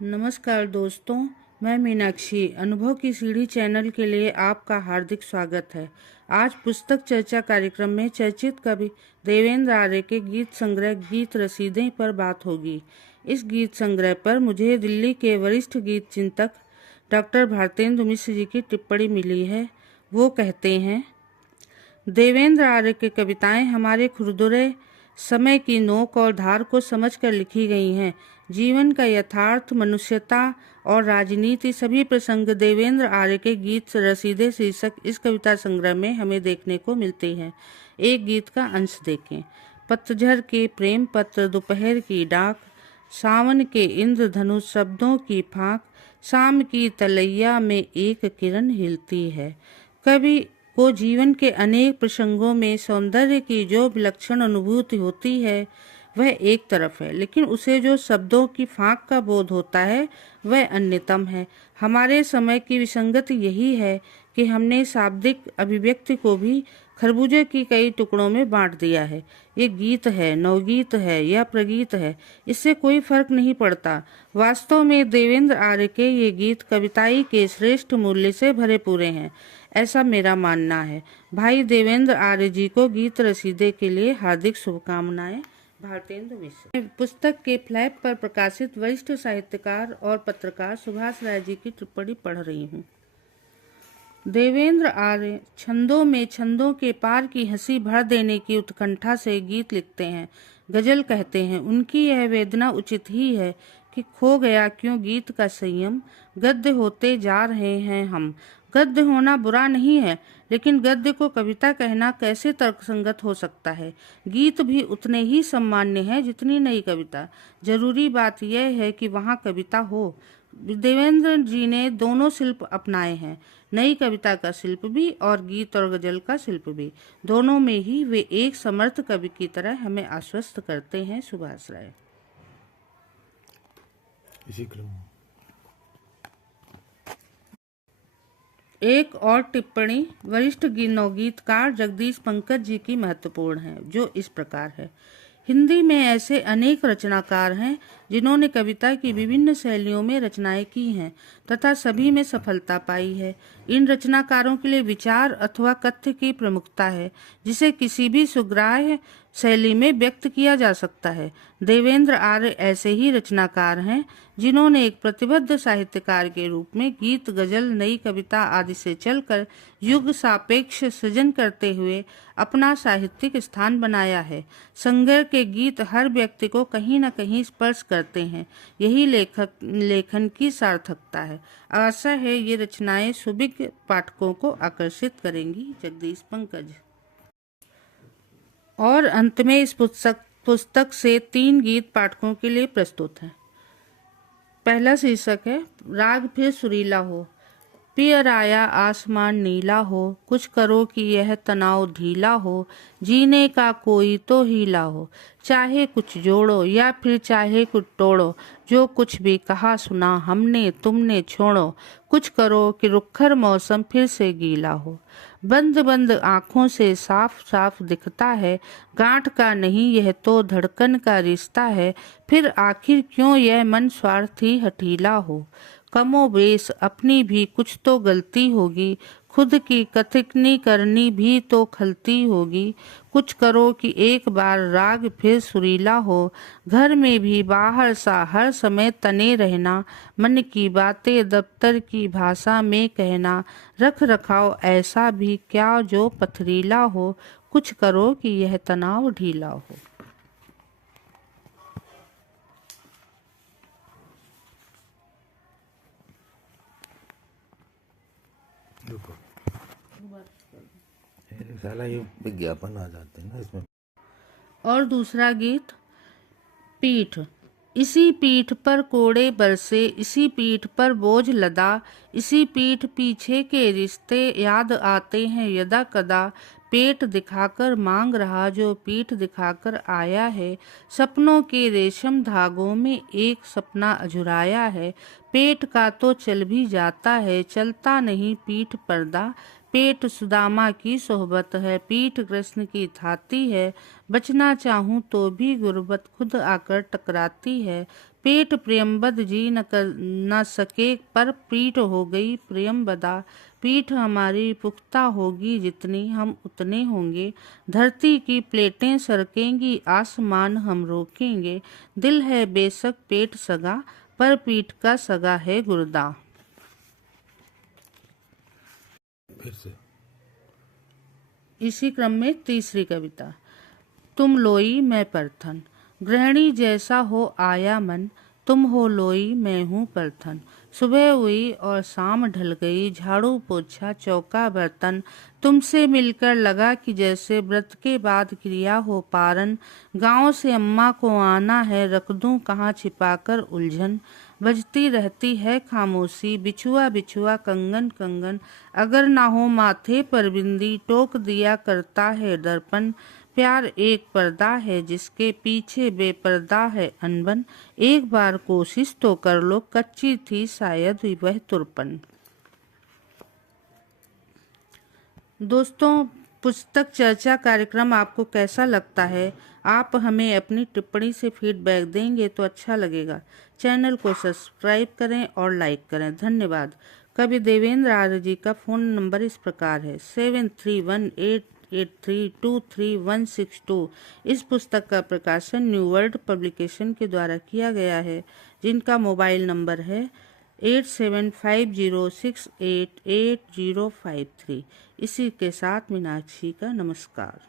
नमस्कार दोस्तों, मैं मीनाक्षी अनुभव की सीढ़ी चैनल के लिए आपका हार्दिक स्वागत है। आज पुस्तक चर्चा कार्यक्रम में चर्चित कवि देवेंद्र आर्य के गीत संग्रह गीत रसीदें पर बात होगी। इस गीत संग्रह पर मुझे दिल्ली के वरिष्ठ गीत चिंतक डॉक्टर भारतेंदु मिश्र जी की टिप्पणी मिली है। वो कहते हैं, देवेंद्र आर्य की कविताएं हमारे खुरदुरे समय की नोक और धार को समझकर लिखी गई हैं। जीवन का यथार्थ, मनुष्यता और राजनीति सभी प्रसंग देवेंद्र आर्य के गीत रसीदे शीर्षक इस कविता संग्रह में हमें देखने को मिलते हैं। एक गीत का अंश देखें। पतझड़ के प्रेम पत्र, दोपहर की डाक, सावन के इंद्रधनुष शब्दों की फाक, शाम की तलैया में एक किरण हिलती है। कवि को जीवन के अनेक प्रसंगों में सौंदर्य की जो विलक्षण अनुभूति होती है वह एक तरफ है, लेकिन उसे जो शब्दों की फांक का बोध होता है वह अन्यतम है। हमारे समय की विसंगति यही है कि हमने शाब्दिक अभिव्यक्ति को भी खरबूजे की कई टुकड़ों में बांट दिया है। ये गीत है, नवगीत है या प्रगीत है, इससे कोई फर्क नहीं पड़ता। वास्तव में देवेंद्र आर्य के ये गीत कविताई के श्रेष्ठ मूल्य से भरे पूरे हैं, ऐसा मेरा मानना है। भाई देवेंद्र आर्य जी को गीत रसीदे के लिए हार्दिक शुभकामनाएं। भारतेंदु मिश्र। पुस्तक के फ्लैप पर प्रकाशित वरिष्ठ साहित्यकार और पत्रकार सुभाष राय जी की टिप्पणी पढ़ रही हूँ। देवेंद्र आर्य छंदों में छंदों के पार की हंसी भर देने की उत्कंठा से गीत लिखते हैं, गजल कहते हैं। उनकी यह वेदना उचित ही है कि खो गया क्यों गीत का संयम, गद्य होते जा रहे हैं हम। गद्य होना बुरा नहीं है, लेकिन गद्य को कविता कहना कैसे तर्कसंगत हो सकता है। गीत भी उतने ही सम्मान्य है जितनी नई कविता। जरूरी बात यह है कि वहाँ कविता हो। देवेंद्र जी ने दोनों शिल्प अपनाए हैं, नई कविता का शिल्प भी और गीत और गजल का शिल्प भी। दोनों में ही वे एक समर्थ कवि की तरह हमें आश्वस्त करते हैं। सुभाष राय। इसी क्रम एक और टिप्पणी वरिष्ठ नवगीतकार जगदीश पंकज जी की महत्वपूर्ण है, जो इस प्रकार है। हिंदी में ऐसे अनेक रचनाकार हैं जिन्होंने कविता की विभिन्न शैलियों में रचनाएं की हैं तथा सभी में सफलता पाई है। इन रचनाकारों के लिए विचार अथवा कथ्य की प्रमुखता है, जिसे किसी भी सुग्राह्य शैली में व्यक्त किया जा सकता है। देवेंद्र आर्य ऐसे ही रचनाकार हैं जिन्होंने एक प्रतिबद्ध साहित्यकार के रूप में गीत, गजल, नई कविता आदि से चलकर युग सापेक्ष सृजन करते हुए अपना साहित्यिक स्थान बनाया है। संग्रह के गीत हर व्यक्ति को कहीं न कहीं स्पर्श करते हैं, यही लेखन की सार्थकता है। आशा है ये रचनाएं सुभिज्ञ पाठकों को आकर्षित करेंगी। जगदीश पंकज। और अंत में इस पुस्तक से 3 गीत पाठकों के लिए प्रस्तुत हैं। पहला शीर्षक है राग फिर सुरीला हो। पियर आया आसमान नीला हो, कुछ करो कि यह तनाव ढीला हो, जीने का कोई तो हीला हो। चाहे कुछ जोड़ो या फिर चाहे कुछ तोड़ो, जो कुछ भी कहा सुना हमने तुमने छोड़ो। कुछ करो कि रुखर मौसम फिर से गीला हो। बंद बंद आँखों से साफ साफ दिखता है, गांठ का नहीं यह तो धड़कन का रिश्ता है। फिर आखिर क्यों यह मन स्वार्थी हठीला हो। कमोबेश अपनी भी कुछ तो गलती होगी, खुद की कथकनी करनी भी तो खलती होगी। कुछ करो कि एक बार राग फिर सुरीला हो, घर में भी बाहर सा हर समय तने रहना, मन की बातें दफ्तर की भाषा में कहना, रख रखाव ऐसा भी क्या जो पथरीला हो। कुछ करो कि यह तनाव ढीला हो। साला ये विज्ञापन आ जाते हैं ना इसमें। और दूसरा गीत पीठ। इसी पीठ पर कोड़े बरसे, इसी पीठ पर बोझ लदा, इसी पीठ पीछे के रिश्ते याद आते हैं यदा कदा। पेट दिखाकर मांग रहा जो पीठ दिखाकर आया है, सपनों के रेशम धागों में एक सपना अझुराया है। पेट का तो चल भी जाता है, चलता नहीं पीठ पर्दा। पेट सुदामा की सोहबत है, पीठ कृष्ण की थाती है। बचना चाहूं तो भी गुर्बत खुद आकर टकराती है। पेट प्रियंबद जी न सके पर पीठ हो गई प्रियंबदा। पीठ हमारी पुख्ता होगी जितनी हम उतने होंगे। धरती की प्लेटें सरकेंगी आसमान हम रोकेंगे। दिल है बेशक पेट सगा पर पीठ का सगा है गुर्दा। फिर से इसी क्रम में तीसरी कविता। तुम लोई मैं परथन। गृहिणी जैसा हो आया मन, तुम हो लोई मैं हूँ परथन। सुबह हुई और शाम ढल गई, झाड़ू पोछा चौका बर्तन। तुमसे मिलकर लगा कि जैसे व्रत के बाद क्रिया हो पारन। गांव से अम्मा को आना है, रख दूं कहाँ छिपाकर उलझन। बजती रहती है खामोशी, बिछुआ बिछुआ कंगन कंगन। अगर ना हो माथे पर बिंदी, टोक दिया करता है दर्पण। प्यार एक पर्दा है जिसके पीछे बेपर्दा है अनबन। एक बार कोशिश तो कर लो, कच्ची थी शायद वह तुरपन। दोस्तों, पुस्तक चर्चा कार्यक्रम आपको कैसा लगता है? आप हमें अपनी टिप्पणी से फीडबैक देंगे तो अच्छा लगेगा। चैनल को सब्सक्राइब करें और लाइक करें। धन्यवाद। कवि देवेंद्र आर्य जी का फ़ोन नंबर इस प्रकार है 731883236162। इस पुस्तक का प्रकाशन न्यू वर्ल्ड पब्लिकेशन के द्वारा किया गया है, जिनका मोबाइल नंबर है 8750688053। इसी के साथ मीनाक्षी का नमस्कार।